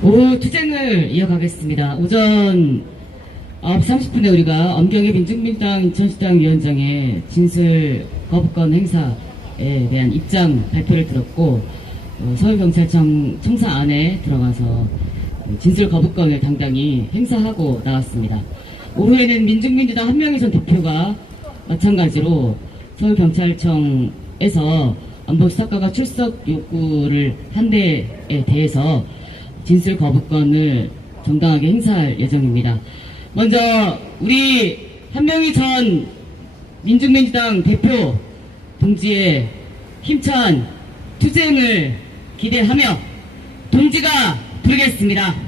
오후 투쟁을 이어가겠습니다. 오전 9시 30분에 우리가 엄경의 민중민주당 인천시당 위원장의 진술 거부권 행사에 대한 입장 발표를 들었고 어, 서울경찰청 청사 안에 들어가서 진술 거부권을 당당히 행사하고 나왔습니다. 오후에는 민중민주당 한명희선 대표가 마찬가지로 서울경찰청에서 안보 수사과가 출석 요구를 한 데에 대해서 진술 거부권을 정당하게 행사할 예정입니다. 먼저 우리 한명희 전 민중민주당 대표 동지의 힘찬 투쟁을 기대하며 동지가 부르겠습니다.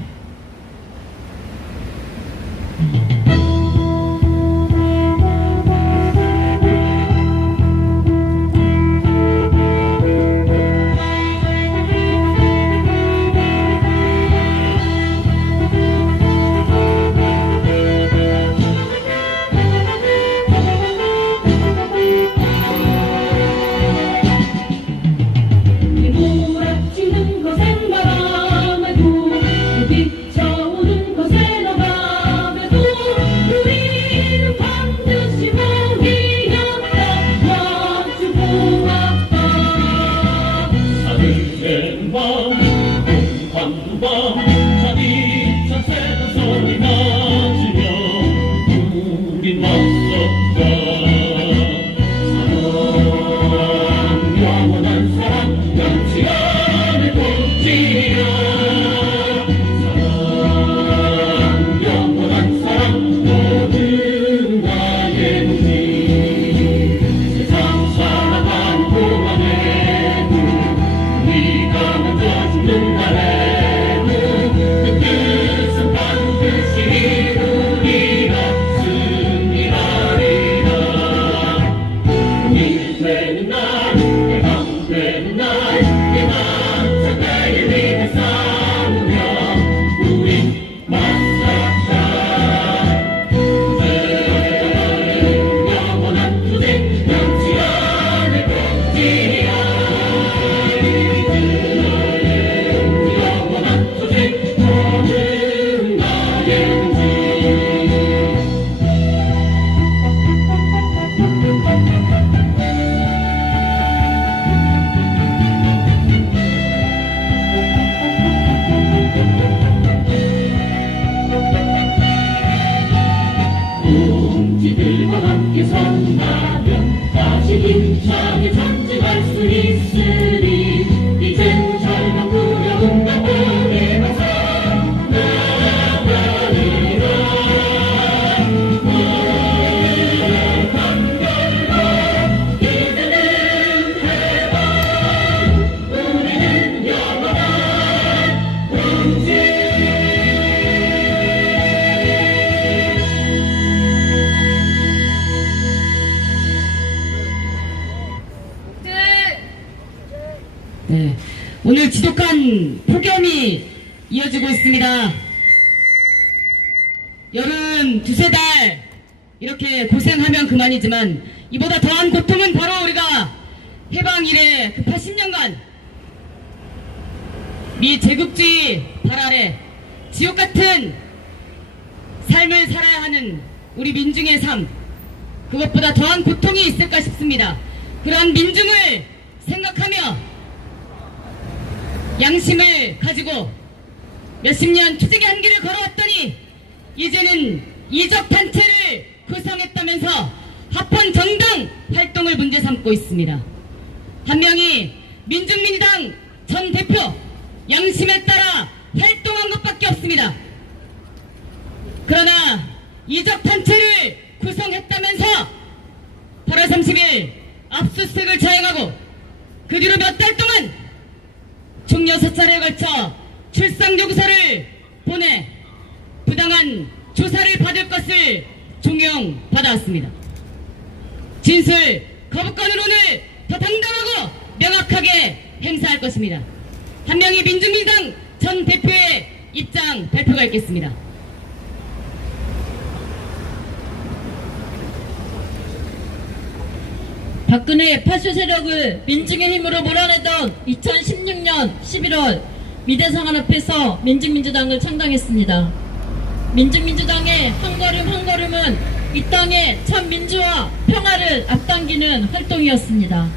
네, 오늘 지독한 폭염이 이어지고 있습니다. 여름 두세 달 이렇게 고생하면 그만이지만 이보다 더한 고통은 바로 우리가 해방 이래 그 80년간 미 제국주의 발 아래 지옥 같은 삶을 살아야 하는 우리 민중의 삶 그것보다 더한 고통이 있을까 싶습니다. 그런 민중을 생각하며 양심을 가지고 몇십 년 투쟁의 한 길을 걸어왔더니 이제는 이적 단체를 구성했다면서 합헌 정당 활동을 문제 삼고 있습니다. 한 명이 민중민주당 전 대표 양심에 따라 활동한 것밖에 없습니다. 그러나 이적 단체를 구성했다면서 8월 30일 압수수색을 자행하고 그 뒤로 몇 달 동안 총 6차례에 걸쳐 출상요구서를 보내 부당한 조사를 받을 것을 종용 받아왔습니다. 진술 거부권을 오늘 더 당당하고 명확하게 행사할 것입니다. 한 명이 민주민당 전 대표의 입장 발표가 있겠습니다. 박근혜 파쇼 세력을 민중의 힘으로 몰아내던 2016년 11월 미대상안 앞에서 민중민주당을 창당했습니다. 민중민주당의 한 걸음 한 걸음은 이 땅의 참 민주화 평화를 앞당기는 활동이었습니다.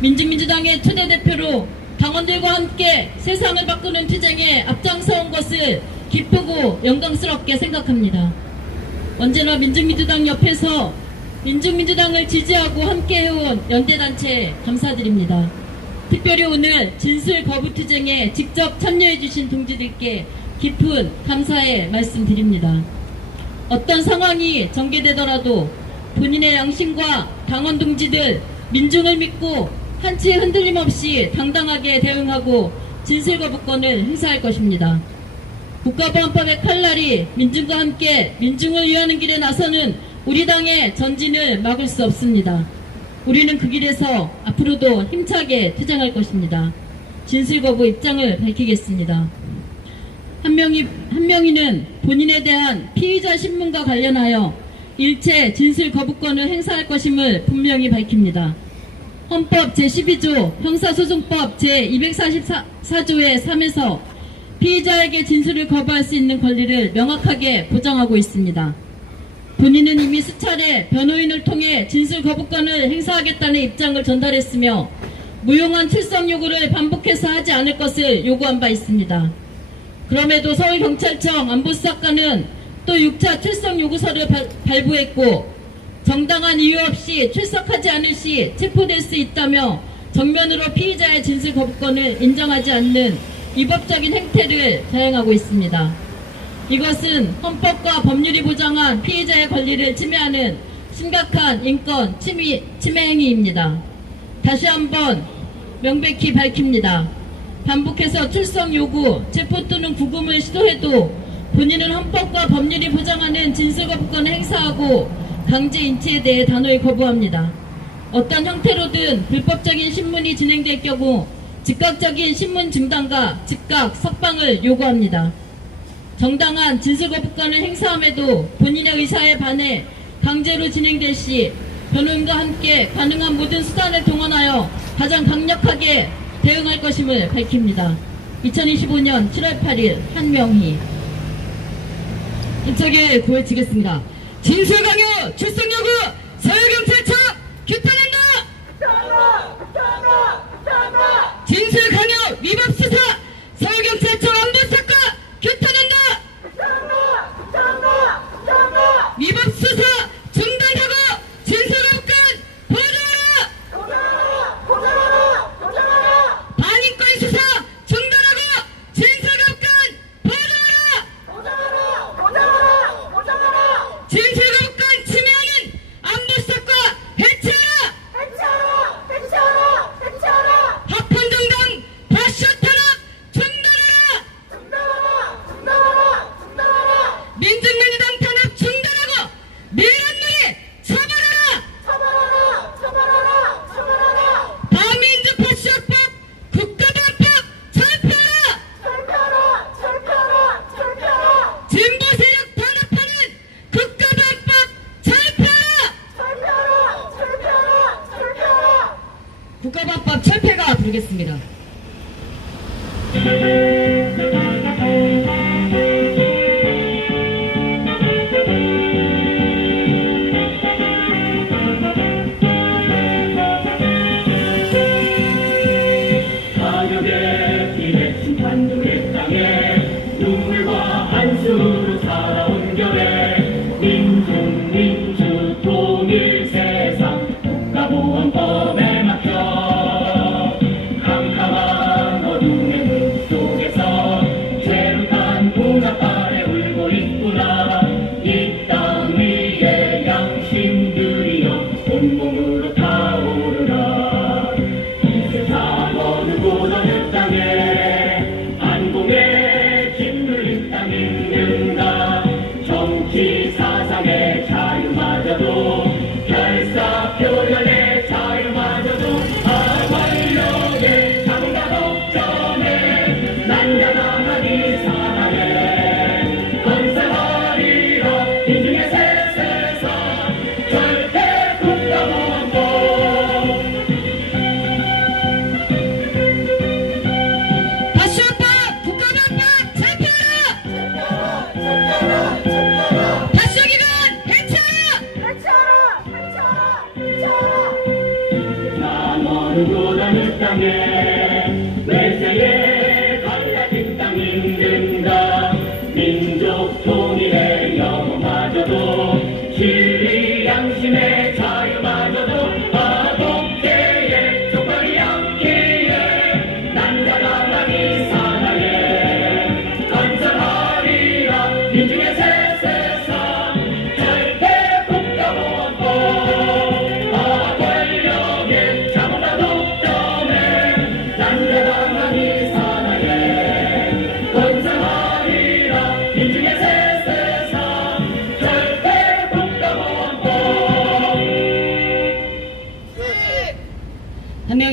민중민주당의 초대 대표로 당원들과 함께 세상을 바꾸는 투쟁에 앞장서온 것을 기쁘고 영광스럽게 생각합니다. 언제나 민중민주당 옆에서 민중민주당을 지지하고 함께 해온 연대단체에 감사드립니다. 특별히 오늘 진술 거부 투쟁에 직접 참여해주신 동지들께 깊은 감사의 말씀 드립니다. 어떤 상황이 전개되더라도 본인의 양심과 당원 동지들, 민중을 믿고 한치의 흔들림 없이 당당하게 대응하고 진술 거부권을 행사할 것입니다. 국가보안법의 칼날이 민중과 함께 민중을 위하는 길에 나서는 우리 당의 전진을 막을 수 없습니다. 우리는 그 길에서 앞으로도 힘차게 투쟁할 것입니다. 진술 거부 입장을 밝히겠습니다. 한 명이 한 명이는 본인에 대한 피의자 신문과 관련하여 일체 진술 거부권을 행사할 것임을 분명히 밝힙니다. 헌법 제12조 형사소송법 제244조의 3에서 피의자에게 진술을 거부할 수 있는 권리를 명확하게 보장하고 있습니다. 본인은 이미 수차례 변호인을 통해 진술 거부권을 행사하겠다는 입장을 전달했으며 무용한 출석 요구를 반복해서 하지 않을 것을 요구한 바 있습니다. 그럼에도 서울경찰청 안보수사관은 또 6차 출석 요구서를 발- 발부했고 정당한 이유 없이 출석하지 않을 시 체포될 수 있다며 정면으로 피의자의 진술 거부권을 인정하지 않는 위법적인 행태를 자행하고 있습니다. 이것은 헌법과 법률이 보장한 피의자의 권리를 침해하는 심각한 인권 침해, 침해 행위입니다. 다시 한번 명백히 밝힙니다. 반복해서 출석 요구, 체포 또는 구금을 시도해도 본인은 헌법과 법률이 보장하는 진술거부권을 행사하고 강제 인체에 대해 단호히 거부합니다. 어떤 형태로든 불법적인 신문이 진행될 경우 즉각적인 신문 중단과 즉각 석방을 요구합니다. 정당한 진술거부권을 행사함에도 본인의 의사에 반해 강제로 진행될 시 변호인과 함께 가능한 모든 수단을 동원하여 가장 강력하게 대응할 것임을 밝힙니다. 2025년 7월 8일 한명희 힘차게 구해치겠습니다. 진술 강요 출석 요구 서울경찰청 규탄한다. 진술 강요 위법 수사 서울경찰청 안보사과 규탄한다. 위법 수사 중단하고 진술 거부권 보장하라. 반인권 수사 중단하고 진술 거부권 보장하라. 진실 거부권 침해하는 안보사과 해체하라! 합헌정당 다시 탄압 중단하라! 민중민주당 탄압 중단하고 내란놀이 처벌하라! 반민주 파시화법 국가반법 철폐하라! 진보 세력 탄압하는 국가반법 철폐하라! 국가반법 철폐가 부르겠습니다. 阳心。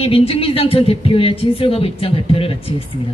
민중민주당 전 대표의 진술거부 입장 발표를 마치겠습니다.